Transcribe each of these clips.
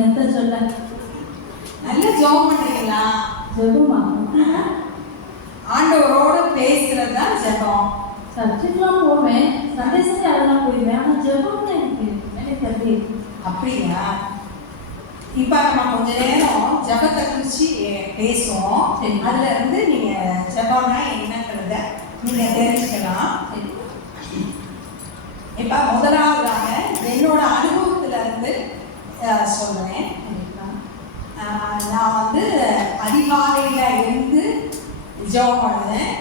என்னத்த சொல்ல. நல்ல ஜெபம் பண்றீங்களா? ஜெபமா? ஆண்டவரோட பேசுறது தான் ஜெபம். சர்ச்சுக்கெல்லாம் போவேன், சண்டேஸ்க்கு அதெல்லாம் போயிடுவேன். ஆனால் ஜெபம்னு எனக்கு தெரியல. அப்படியா? இப்போ நம்ம கொஞ்ச நேரம் ஜெபத்தை குறித்து பேசுவோம். அதுல இருந்து நீங்க ஜெபம்னா என்னங்கிறத நீங்க தெரிஞ்சுக்கலாம். இப்போ முதலாவதாக என்னோட அனுபவத்துல இருந்து சொல்றேன். நான் வந்து அதிகாலையில இருந்து ஜெபம் பண்ணுவேன்.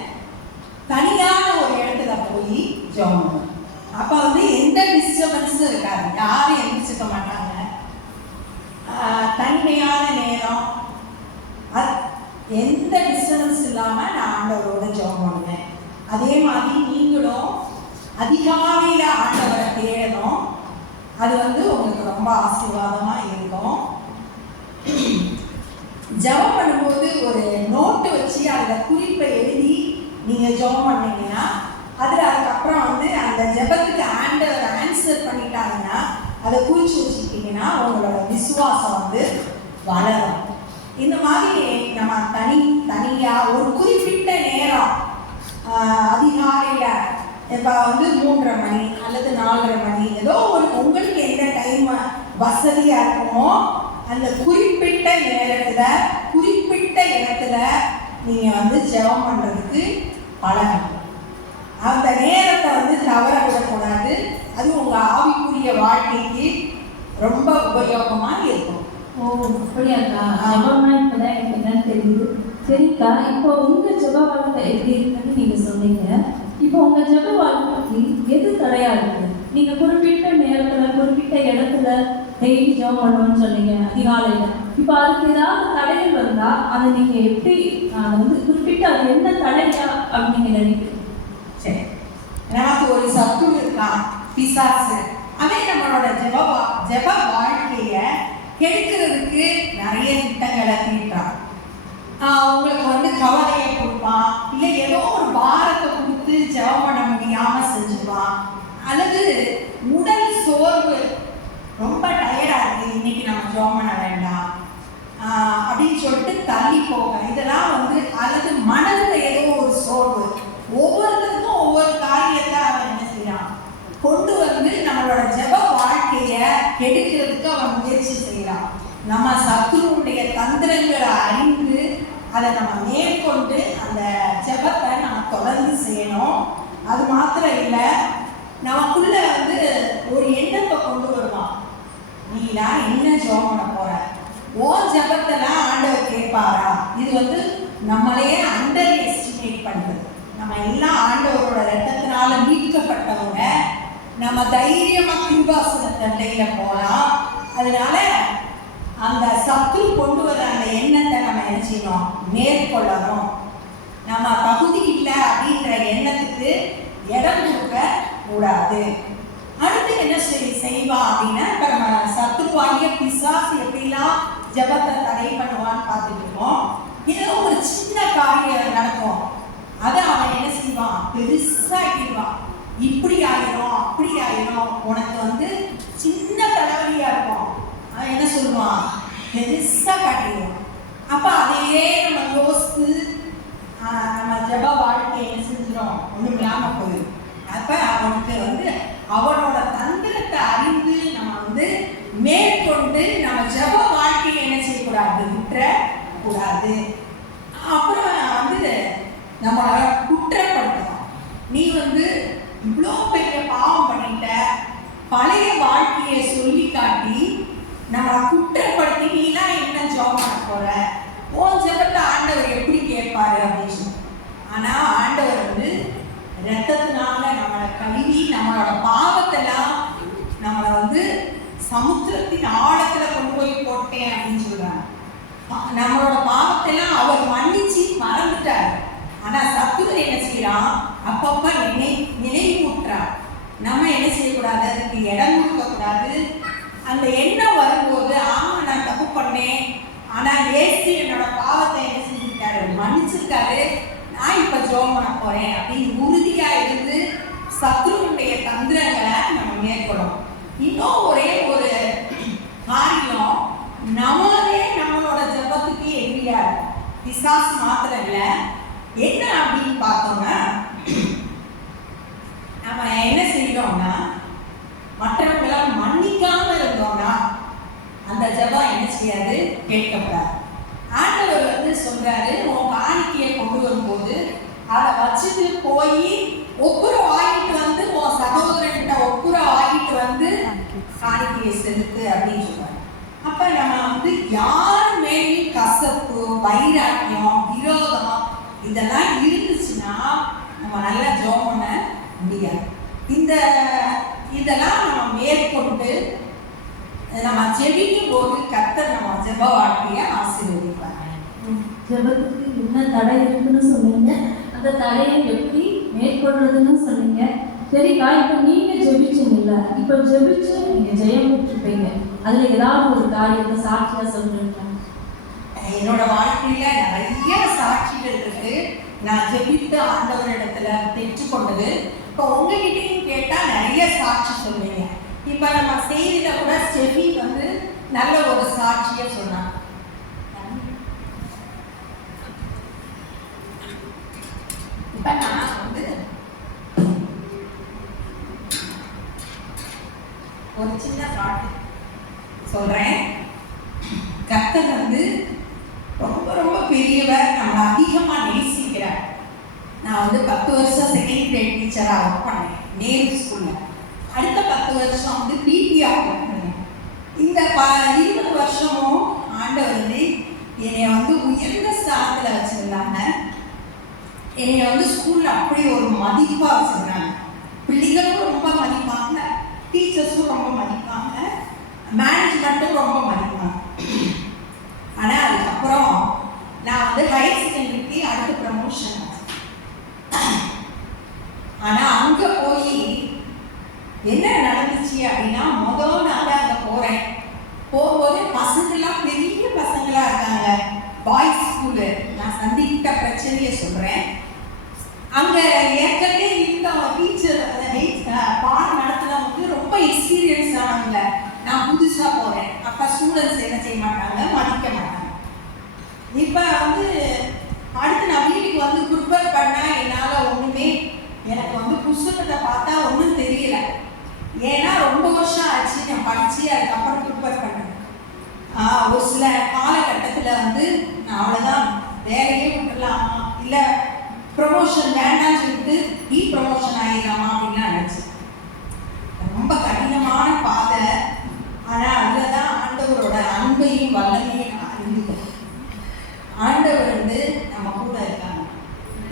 தனியான ஒரு இடத்துல போய் ஜெபம் பண்ணுவேன். அப்போ வந்து எந்த டிஸ்டர்பன்ஸும் இருக்காது, யாரும் எந்திரிச்சுக்க மாட்டாங்க. தனிமையான நேரம், எந்த டிஸ்டர்பன்ஸ் இல்லாமல் நான் ஆண்டவரோட ஜெபம் பண்ணுவேன். அதே மாதிரி நீங்களும் அதிகாலையில் ஆண்டவரை தேடணும். அது வந்து உங்களுக்கு ரொம்ப ஆசீர்வாதமாக இருக்கும். ஜெபம் பண்ணும்போது ஒரு நோட்டு வச்சு அதில் குறிப்பை எழுதி நீங்கள் ஜெபம் பண்ணீங்கன்னா அதுக்கப்புறம் வந்து அந்த ஜெபத்துக்கு ஆண்டவர் ஆன்சர் பண்ணிட்டாங்கன்னா அதை குறித்து வச்சுக்கிட்டிங்கன்னா உங்களோட விசுவாசம் வந்து வளரும். இந்த மாதிரி நம்ம தனியாக ஒரு குறிப்பிட்ட நேரம் அதிகாலையில் இப்போ வந்து 3:30 மணி அல்லது 4:30 மணி ஏதோ ஒரு உங்களுக்கு எந்த டைம் வசதியாக இருக்குமோ அந்த குறிப்பிட்ட நேரத்தில் குறிப்பிட்ட இடத்துல நீங்கள் வந்து ஜெபம் பண்ணுறதுக்கு பழகணும். அந்த நேரத்தை வந்து தவற விடக்கூடாது. அது உங்கள் ஆவிக்குரிய வாழ்க்கைக்கு ரொம்ப உபயோகமாக இருக்கும். ஓ, அப்படியாக்கா? ஜெபம்னா இப்போதான் எனக்கு என்னன்னு தெரியுது. சரிக்கா, இப்போ உங்கள் ஜெப வாழ்க்கை எப்படி இருக்குன்னு நீங்கள் சொன்னீங்க. இப்போ உங்கள் ஜெப வாழ்க்கைக்கு எது தடையாக இருக்குது? நீங்கள் குறிப்பிட்ட நேரத்தில் குறிப்பிட்ட இடத்துல டெய்லி ஜெபம் பண்ணணும்னு சொன்னீங்க அதிகாலையில். இப்போ அதுக்கு ஏதாவது தடைகள் வந்தால் அதை நீங்கள் எப்படி வந்து குறிப்பிட்டு அது என்ன தடையா அப்படின்னு நீங்கள் நினைக்கிறீங்க? சரி, நமக்கு ஒரு சத்துரு இருக்கான், பிசாசு. அவன் நம்மளோட ஜெப வாழ்க்கையை கெடுக்கிறதுக்கு நிறைய திட்டங்களை தீட்டான். உங்களுக்கு வந்து கவலையை கொடுப்பான், இல்லை ஏதோ ஒரு பாரத்தை கொடுத்து ஜெபம் பண்ண முடியாமல் செஞ்சுப்பான். அல்லது உடல் சோர்வு, ரொம்ப டயர்டாக இருக்குது, இன்னைக்கு நம்ம ஜெபம் பண்ண வேண்டாம் அப்படின்னு சொல்லிட்டு தள்ளி போக, இதெல்லாம் வந்து அல்லது மனதில் ஏதோ ஒரு சோர்வு, ஒவ்வொருத்தருக்கும் ஒவ்வொரு காரியத்தை அவன் என்ன செய்யறான் கொண்டு வந்து நம்மளோட ஜெப வாழ்க்கையை கெடுக்கிறதுக்கு அவன் முயற்சி செய்யறான். நம்ம சத்துருடைய தந்திரங்களை அறிந்து அதை நம்ம மேற்கொண்டு அந்த ஜெபத்தை நம்ம தொடர்ந்து செய்யணும். அது மாத்திரம் இல்லை, நமக்குள்ள வந்து ஒரு எண்ணத்தை கொண்டு வருவான். நீலாம் என்ன ஜெபம் பண்ண போற, ஓ ஜெபத்தெல்லாம் ஆண்டவர் கேட்பாரா? இது வந்து நம்மளையே அண்டர் எஸ்டிமேட் பண்ணுறது. நம்ம எல்லாம் ஆண்டவரோட ரத்தத்தினால மீட்கப்பட்டவங்க, நம்ம தைரியமாக கிருபாசன தண்டையில போகலாம். அதனால அந்த சத்துரு கொண்டு வர அந்த எண்ணத்தை நம்ம என்ன செய்யணும், மேற்கொள்ளணும். நம்ம தகுதி இல்லை அப்படின்ற எண்ணத்துக்கு இடம் கொடுக்க கூடாது. அடுத்து என்ன செய்வா அப்படின்னா, இப்போ நம்ம சத்துருவாகிய பிசாசு எப்படிலாம் ஜெபத்தை தடை பண்ணுவான்னு பார்த்துட்டு இருக்கோம். ஏதோ ஒரு சின்ன காரியம் நடக்கும், அதை அவன் என்ன செய்வான், பெருசாகிடுவான். இப்படி ஆயிரும் அப்படி ஆயிரும், உனக்கு வந்து சின்ன தலைவலியா இருக்கும், அவன் என்ன சொல்லுவான், பெருசா காட்டிடுவான். அப்ப அதையே நம்ம யோசித்து நம்ம ஜெப வாழ்க்கையை என்ன செஞ்சிடும், ஒன்றும் இல்லாம போயிடும். அப்ப அவனுக்கு வந்து அவனோட தந்திரத்தை அறிந்து நம்ம வந்து மேற்கொண்டு நம்ம ஜெப வாழ்க்கையை என்ன செய்யக்கூடாது, விட்டுறக்கூடாது. அப்புறம் வந்து நம்மளை குற்றப்படுத்தணும். நீ வந்து இவ்வளோ பெரிய பாவம் பண்ணிட்ட, பழைய வாழ்க்கையை சொல்லி காட்டி நம்மளை குற்றப்படுத்தி நீலாம் என்ன ஜெபம் பண்ண போற, உன் ஜெபத்தை ஆண்டவர் எப்படி கேட்பாரு அப்படின்னு. ஆனால் ஆண்டவர் வந்து ரத்தத்தினால நம்மளை கழுவி நம்மளோட பாவத்தெல்லாம் நம்மளை வந்து சமுத்திரத்தின் ஆழத்தில் கொண்டு போய் போட்டேன் அப்படின்னு சொல்றாங்க. நம்மளோட பாவத்தெல்லாம் அவர் மன்னிச்சு மறந்துட்டார். ஆனால் சத்துரு என்ன செய்யறான், அப்பப்ப நினைவூட்டுறான். நம்ம என்ன செய்யக்கூடாது, அதுக்கு இடம் கொடுக்கக்கூடாது. அந்த எண்ணம் வரும்போது ஆமாம் நான் தப்பு பண்ணேன், ஆனால் ஏசு என்னோட பாவத்தை என்ன செஞ்சுட்டாரு, மன்னிச்சிருக்காரு, நான் இப்போ ஜெபம் பண்ண போறேன் அப்படின்னு உறுதியாக இருந்து சத்துருவுடைய தந்திரங்களை நம்ம மேற்கொள்ளணும். இன்னும் ஒரே ஒரு காரியம், பிசாசு மாத்திரம் இல்லை. என்ன அப்படின்னு பார்த்தோம்னா, நம்ம என்ன செய்யறோம்னா, மற்றவங்களை மன்னிக்காம இருந்தோம்னா அந்த ஜெபம் என்ன செய்யாது, கேட்கப்படாது. ஆண்டவர் வந்து சொல்றாரு, உன் காணிக்கையை கொண்டு வரும்போது அதை வச்சுட்டு போய் ஒப்புரை வாங்கிட்டு வந்து உன் சகோதரன்கிட்ட ஒப்புரை வாங்கிட்டு வந்து காணிக்கையை செலுத்து அப்படின்னு சொல்றாரு. அப்ப நம்ம வந்து யார் மேலேயும் கசப்பு, வைராக்கியம், விரோதம் இதெல்லாம் இருந்துச்சுன்னா நம்ம நல்லா ஜெபம் பண்ண முடியாது. இதெல்லாம் நம்ம மேற்கொண்டு நம்ம ஜெபிக்கும் போது கர்த்தர் நம்ம ஜெப வாழ்க்கையை ஆசீர்வதிப்பார். ஜெபத்துக்கு என்ன தடை இருக்குன்னு சொன்னீங்க, அந்த தடையை எப்படி மேற்கொள்றதுன்னு சொன்னீங்க. சரிக்கா, இப்போ நீங்க ஜெபிச்சீங்கல்ல, இப்போ ஜெபிச்சு நீங்க ஜெயம் பெற்றிருப்பீங்க, அதுல ஏதாவது ஒரு காரியத்தை சாட்சியா சொல்றீங்களா? என்னோட வாழ்க்கையில நிறைய சாட்சிகள் இருக்கு. நான் ஜெபித்து ஆண்டவரிடத்துல பெற்றுக்கொண்டது. இப்போ உங்ககிட்டையும் கேட்டா நிறைய சாட்சி சொல்லுவீங்க. இப்ப நம்ம செய்தியில கூட ஸ்டெஃபி வந்து நல்ல ஒரு சாட்சிய சொன்னாங்க. இப்ப நான் வந்து ஒரு சின்ன சாட்சி சொல்றேன். கர்த்தர் வந்து ரொம்ப ரொம்ப பெரியவர், நம்மளை அதிகமா நேசிக்கிறார். நான் வந்து 10 வருஷம் செகண்ட் கிரேட் டீச்சரா ஒர்க் பண்ணேன் நேரு ஸ்கூல்ல. அடுத்த 10 வருஷம் வந்து பிடிஆ ஒர்க் பண்ணேன். இந்த 20 வருஷமும் ஆண்டவர் வந்து என்னை வந்து உயர்ந்த ஸ்தானத்துல வச்சிருந்தாங்க. என்னை வந்து ஸ்கூல்ல அப்படி ஒரு மதிப்பா வச்சிருந்தாங்க. பிள்ளைகளும் ரொம்ப மதிப்பாங்க, டீச்சர்ஸும் ரொம்ப மதிப்பாங்க, மேனேஜ்மெண்ட்டும் ரொம்ப மதிப்பாங்க. ஆனா அதுக்கப்புறம் நான் வந்து ஹையர் செகண்டரிக்கு அடுத்த ப்ரமோஷன். ஆனா அங்க போய் என்ன நடந்துச்சு அப்படின்னா, முதல் நாள் அங்க போறேன். போகும்போது பசங்கள்லாம் பெரிய பசங்களா இருக்காங்க, பாய்ஸ் ஸ்கூலு. நான் சந்திக்கிட்ட பிரச்சனையை சொல்றேன். அங்க ஏற்கனவே இருந்தவங்க டீச்சர் பாடம் நடத்துனவங்களுக்கு ரொம்ப எக்ஸ்பீரியன்ஸ் ஆனவங்க. நான் புதுசா போறேன். அப்ப ஸ்டூடெண்ட்ஸ் என்ன செய்ய மாட்டாங்க, மதிக்க மாட்டாங்க. இப்ப வந்து அடுத்து நான் வீட்டுக்கு வந்து ப்ரிப்பேர் பண்ணா என்னால ஒண்ணுமே, எனக்கு வந்து புஸ்தகத்தை பார்த்தா ஒன்றும் தெரியல. ஏன்னா ரொம்ப வருஷம் ஆச்சு நான் படிச்சு அதுக்கப்புறம் ப்ரிப்பேர் பண்ணேன். ஒரு சில காலகட்டத்தில் வந்து நான் அவ்வளோதான், வேலையே விட்டுடலாமா, இல்லை ப்ரமோஷன் வேண்டாம்னு சொல்லிட்டு ப்ரமோஷன் ஆகிடலாமா அப்படின்லாம் நினச்சேன். ரொம்ப கடினமான பாதை. ஆனால் அதில் தான் ஆண்டவரோட அன்பையும் வல்லமையும் நான் அறிந்துட்டேன். ஆண்டவர் வந்து நம்ம கூட இருக்காங்க.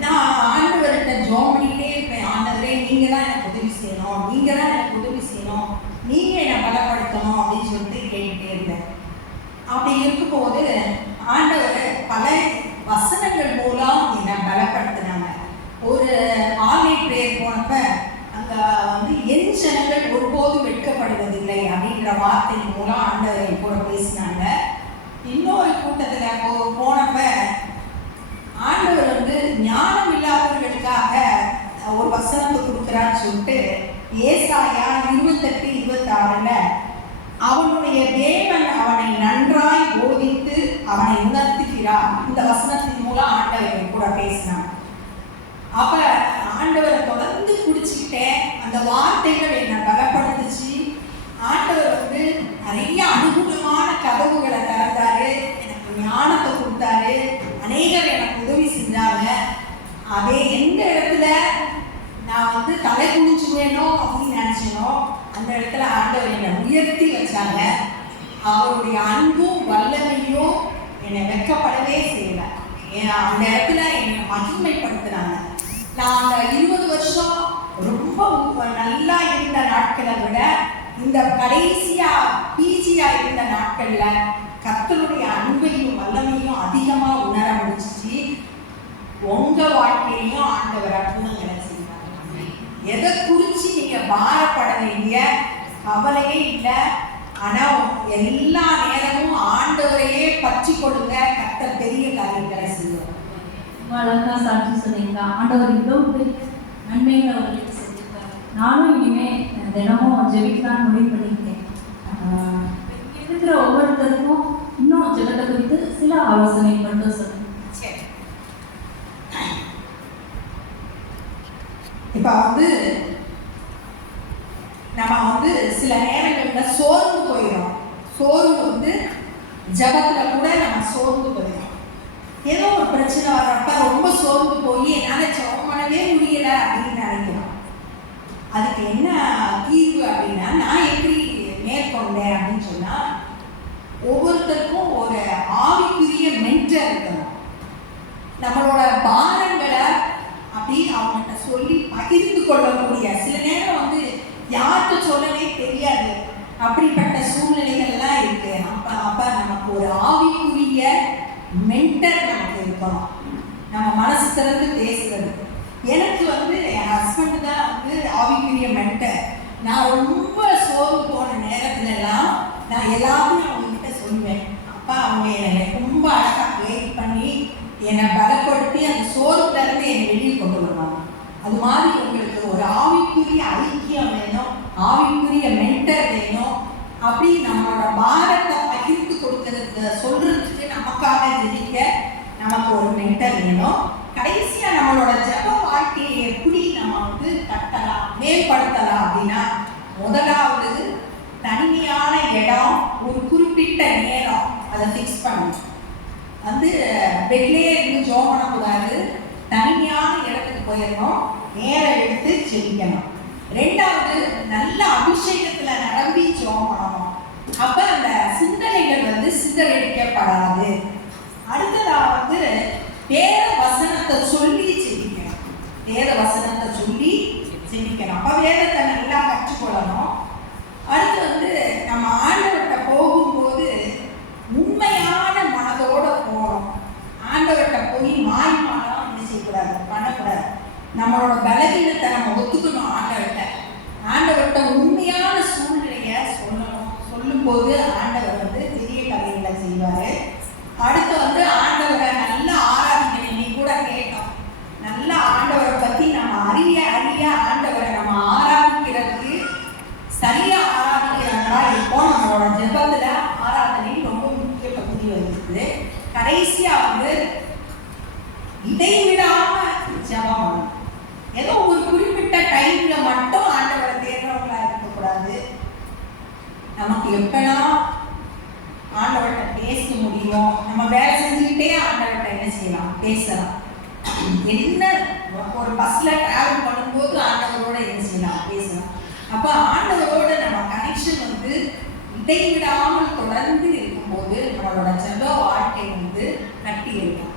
நான் ஆண்டவர்கிட்ட ஜெபம் பண்ணிக்கிட்டே இருப்பேன். ஆண்டவரே, நீங்கள் தான் எனக்கு உதவி செய்யணும், நீங்கள் தான் எனக்கு உதவி செய்யணும், நீங்கள் என்னை பலப்படுத்தணும் அப்படின்னு சொல்லிட்டு கேட்டுகிட்டே இருந்தேன். அப்படி இருக்கும்போது ஆண்டவர் பல வசனங்கள் மூலம் என்னை பலப்படுத்தினாங்க. ஒரு ஆன்லைன் ப்ரேயர் போனப்ப அங்கே வந்து என் ஜனங்கள் ஒருபோதும் வெட்கப்படுவதில்லை அப்படின்ற வார்த்தையின் மூலம் ஆண்டவர் கூட பேசினாங்க. இன்னொரு கூட்டத்தில் போனப்ப ஆண்டவர் வந்து ஞானம் இல்லாதவர்களுக்காக ஒரு வசனத்தை கொடுக்குறான்னு சொல்லிட்டு ஏசாயா 28:26 அவனுடைய தேவன் அவனை நன்றாய் போதித்து அவனை உணர்த்துகிறார். இந்த வசனத்தின் மூலம் ஆண்டவர் கூட பேசினான். அப்ப ஆண்டவரை தொடர்ந்து பிடிச்சிக்கிட்டேன். அந்த வார்த்தைகள் என்னை பலப்படுத்துச்சு. ஆண்டவர் வந்து நிறைய அனுகூலமான கதவுகளை திறந்தாரு, எனக்கு ஞானத்தை கொடுத்தாரு, அநேகர் எனக்கு உதவி செஞ்சாங்க. அதே எந்த இடத்துல நான் வந்து தலை குனிச்சு வேணும் அப்படின்னு நினைச்சேனோ அந்த இடத்துல ஆண்டவர் என்னை உயர்த்தி வச்சாங்க. அவருடைய அன்பும் வல்லமையும் என்னை வெட்கப்படவே செய்யல. அந்த இடத்துல என்னை மகிமைப்படுத்தினாங்க. நான் அந்த 20 வருஷம் ரொம்ப நல்லா இருந்த நாட்களை விட இந்த கடைசியா பிஜியா இருந்த நாட்கள்ல கர்த்தருடைய அன்பையும் வல்லமையும் அதிகமா உணர முடிஞ்சிச்சு. உங்க வாழ்க்கையிலையும் ஆண்டவர் அற்புதங்களை செய்வாங்க. எதை குறிச்சு நீங்க பாரப்பட வேண்டிய கவலையே இல்லை. ஆனா எல்லா நேரமும் ஆண்டவரையே பற்றி கொடுங்க, கர்த்தர் பெரிய காரியங்களை செய்வார். அழகா சாட்சி சொன்னீங்க. ஆண்டவர் இவ்வளவு பெரிய நன்மைகளை அவர்களுக்கு செஞ்சிருக்காரு. நானும் இனிமே தினமும் ஜெபிக்கலாம் முடிவு பண்ணியிருக்கேன். இருக்கிற ஒவ்வொருத்தருக்கும் இன்னும் ஜெபத்தை குறித்து சில ஆலோசனை மட்டும் சொல்லுங்க. வந்து ஜபத்துல கூட நம்ம சோர்ந்து போயிடும். ஏதோ ஒரு பிரச்சனை வர்றப்ப ரொம்ப சோர்ந்து போய் என்னால் ஜபம் பண்ணவே முடியல அப்படின்னு நினைக்கிறோம். அதுக்கு என்ன தீர்வு அப்படின்னா, நான் எப்படி மேற்கொண்டேன் அப்படின்னு சொன்னா, ஒவ்வொருத்தருக்கும் ஒரு ஆவிக்குரிய மென்டர் இருக்கணும். நம்மளோட பாரங்களை அப்படி அவங்ககிட்ட சொல்லி பகிர்ந்து கொள்ளக்கூடிய, சில நேரம் வந்து யாருக்கு சொல்லவே தெரியாது, அப்படிப்பட்ட சூழ்நிலைகள்லாம் இருக்கு. அப்ப நமக்கு ஒரு ஆவிக்குரிய மென்டர் நமக்கு இருக்கணும், நம்ம மனசு திறந்து பேசுறது. எனக்கு வந்து என் ஹஸ்பண்ட் தான் வந்து ஆவிக்குரிய மென்டர். நான் ரொம்ப சோர்வு போன நேரத்துலலாம் நான் எல்லாத்தையும் அவங்ககிட்ட சொல்லுவேன். அப்பா அவங்க என்னை ரொம்ப அழகாக கைட் பண்ணி என்னை பலப்படுத்தி அந்த சோர்வுல இருந்து என்னை வெளியே கொண்டு வருவாங்க. அது மாதிரி உங்களுக்கு ஒரு ஆவிக்குரிய ஐக்கியம் வேணும், ஆவிக்குரிய மென்டர் வேணும். அப்படி நம்மளோட பாரத்தை பகிர்ந்து கொடுக்கறதுக்கு, சொல்றதுக்கு, நமக்காக ஜெபிக்க நமக்கு ஒரு மென்டர் வேணும். கடைசியா நம்மளோட ஜப வாழ்க்கையை எப்படி நம்ம வந்து கட்டலாம், மேம்படுத்தலாம் அப்படின்னா, முதலாவது தனிமையான இடம், ஒரு குறிப்பிட்ட நேரம் அதை ஃபிக்ஸ் பண்ணணும். வந்து பெட்லேயே இருந்து ஜோம் பண்ணக்கூடாது, தனிமையான இடத்துக்கு போயிடணும், நேரம் எடுத்து ஜெபிக்கணும். ரெண்டாவது, நல்ல அபிஷேகத்துல நிரம்பி ஜோம் பண்ணணும். அப்ப அந்த சிந்தனைகள் வந்து சிதறடிக்கப்படாது. அடுத்ததா வந்து வேத வசனத்தை சொல்லி ஜெபிக்கணும். வேத வசனத்தை சொல்லி ஜெபிக்கணும். அப்ப வேதத்தை நல்லா கற்றுக்கொள்ளணும். அடுத்து வந்து நம்ம ஆண்டவர்கிட்ட போகும்போது உண்மையான மனதோட போகணும். ஆண்டவர்கிட்ட போய் மாய்மாலாம் என்ன செய்யக்கூடாது, பண்ணக்கூடாது. நம்மளோட பலவீனத்தை நம்ம ஒத்துக்கணும். ஆண்டவர்கிட்ட உண்மையான சூழ்நிலையை சொல்லணும். சொல்லும்போது ஆண்டவர் வந்து பெரிய கதைகளை செய்வாரு. அடுத்து வந்து ஆண்டவரை நல்ல ஆராதிக்கணும். நீ கூட கேட்டோம், நல்ல ஆண்டவரை பத்தி நம்ம அறிய ஆண்டவரை நம்ம ஆராதிக்கிறதுக்கு, சரியா ஆராதிக்கிறாங்களா இருக்கும். நம்மளோட ஜெபத்துல ஆராதனை ரொம்ப முக்கிய பகுதி வந்துருக்கு. கடைசியா வந்து இடைவிடாம ஜெபம். ஏதோ ஒரு குறிப்பிட்ட டைம்ல மட்டும் ஆண்டவரை தேடுறவங்களா இருக்கக்கூடாது. நமக்கு எப்பெல்லாம் ஆண்டவர்கிட்ட பேச முடியும், நம்ம வேலை செஞ்சுக்கிட்டே ஆண்டவர்கிட்ட என்ன செய்யலாம், பேசலாம். என்ன ஒரு பஸ்ல டிராவல் பண்ணும்போது ஆண்டவரோட என்ன செய்யலாம், பேசலாம். அப்ப ஆண்டவரோட நம்ம கனெக்ஷன் வந்து இடைவிடாமல் தொடர்ந்து இருக்கும்போது நம்மளோட ஜெப வாழ்க்கை வந்து கட்டி இருக்கும்.